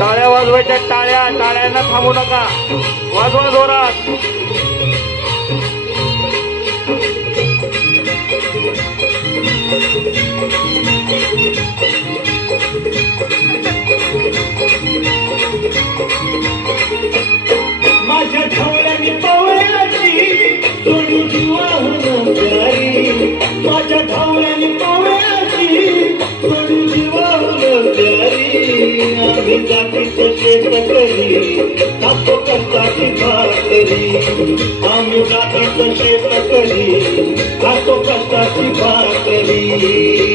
टाळ्या वाजवायच्या, टाळ्या, टाळ्यांना थांबू नका, वाजवा जोरात. माझ्या ढवळ्याने पवळ्याची सोडू जीवाहून प्यारी, माझ्या ढवळ्याने पवळ्याची सोडू जीवाहून प्यारी. आम्ही जातीचं शेतकरी खातो कष्टाची भाकरी, आम्ही जातीचं शेतकरी खातो कष्टाची भाकरी.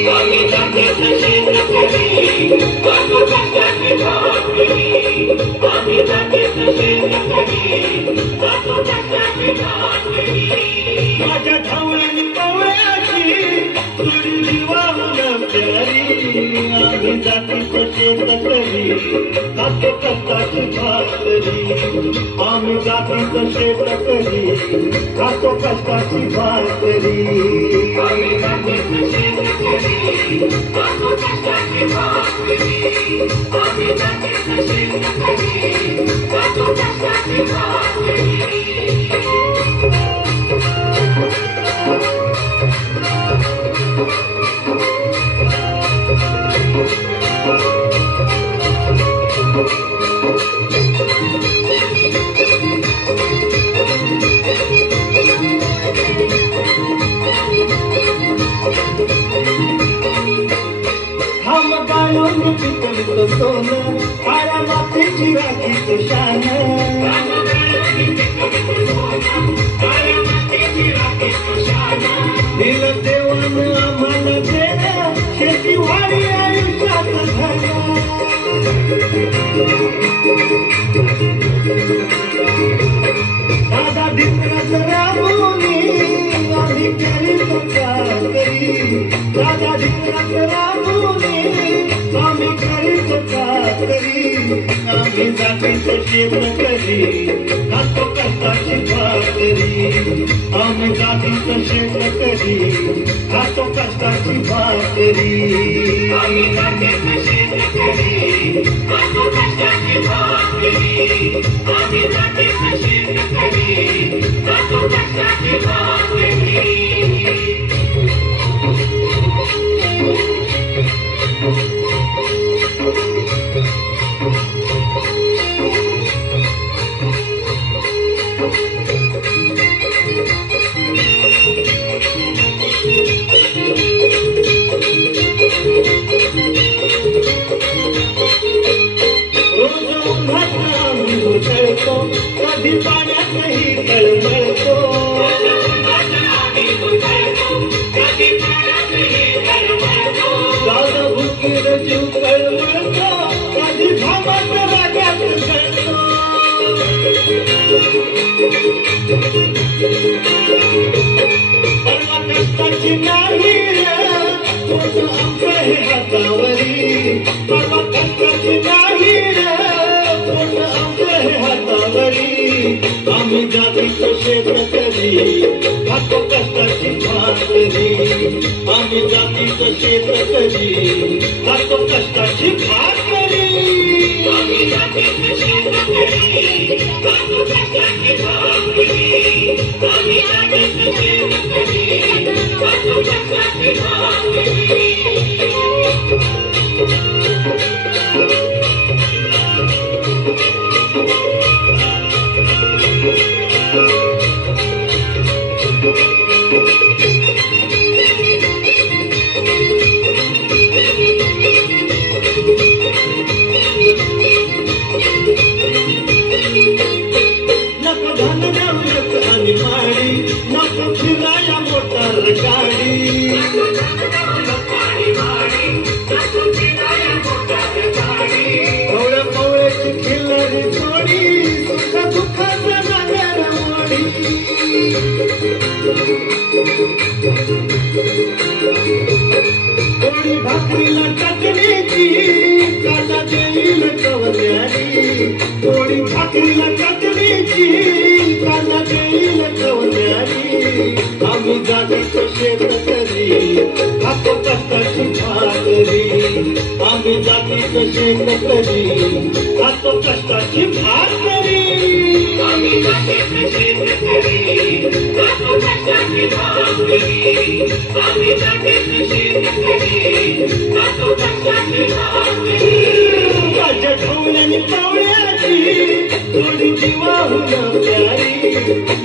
आम्ही जातीचं शेतकरी खातो कष्टाची भाकरी, आम्ही जातीचं शेतकरी खातो कष्टाची भाकरी. माझ्या ढवळ्याने पवळ्याची सोडू जीवाहून प्यारी, आम्ही जातीचं शेतकरी खातो कष्टाची भाकरी, आम्ही जातीचं शेतकरी खातो कष्टाची भाकरी. आम्ही जातीचं शेतकरी खातो कष्टाची भाकरी, आम्ही जातीचं शेतकरी खातो कष्टाची भाकरी. हम गायों में पिकल सोनं, काळ्या मातीची राखीत शान. दिलं देवानं आम्हाला देणं, शेतीवाडी आयुष्यात झालं. दादा धिंगणाचं राबवणी आम्ही करीत चाकरी, दादा धिंगणाचं राबवणी आम्ही करीत चाकरी. आम्ही जातीचं शेतकरी खातो कष्टाची भाकरी, आम्ही जातीचं शेतकरी खातो कष्टाची भाकरी. आम्ही जातीचं शेतकरी खातो कष्टाची भाकरी, आम्ही जातीचं शेतकरी खातो कष्टाची भाकरी. कधी पाण्यातही तळमळतो, दादा भुकीर जीव तळमळतो, कधी घामात रागात जळतो. परवा कष्टाची नाही पोट आमचं हे हातावरी, परवा कष्टाची नाही पोट आमचं हे हातावरी. आम्ही जातीचं शेतकरी खातो कष्टाची भाकरी, आम्ही जातीचं शेतकरी खातो कष्टाची भाकरी. आम्ही जातीचं शेतकरी खातो कष्टाची भाकरी, आम्ही जातीचं शेतकरी खातो कष्टाची भाकरी. नको धन दौलत आणि माडी, नको फिराया मोटर गाडी. कवळ्या कवळ्याची खिल्लारी जोडी, सुख दुःखाचा जागर मोडी. थोडी भाकरीला चटणीची काटा देईल कवल्यानी, थोडी भाकरीला चटणीची काटा देईल शेतकरी खातो कष्टाची भाकरी आम्ही जातीचे शेतकरी खातो कष्टाची भाकरी आम्ही जातीचे शेतकरी खातो कष्टाची भाकरी माझ्या ढोल्याने पावळ्याची थोडी जीवाहून प्यारी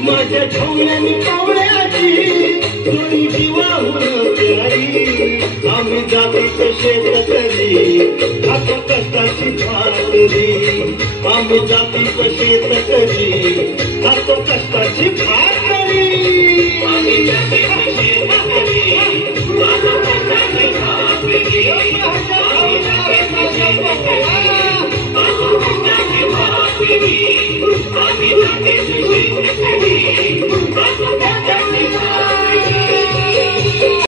माझ्या ढोल्याने पावळ्याची थोडी जीवाहून प्यारी आम्ही जातीचे शेतकरी खातो कष्टाची भाकरी आम्ही जातीचे शेतकरी खातो कष्टाची भाकरी आम्ही जातीचे शेतकरी खातो कष्टाची भाकरी आम्ही जातीचे शेतकरी खातो कष्टाची भाकरी आम्ही जातीचे शेतकरी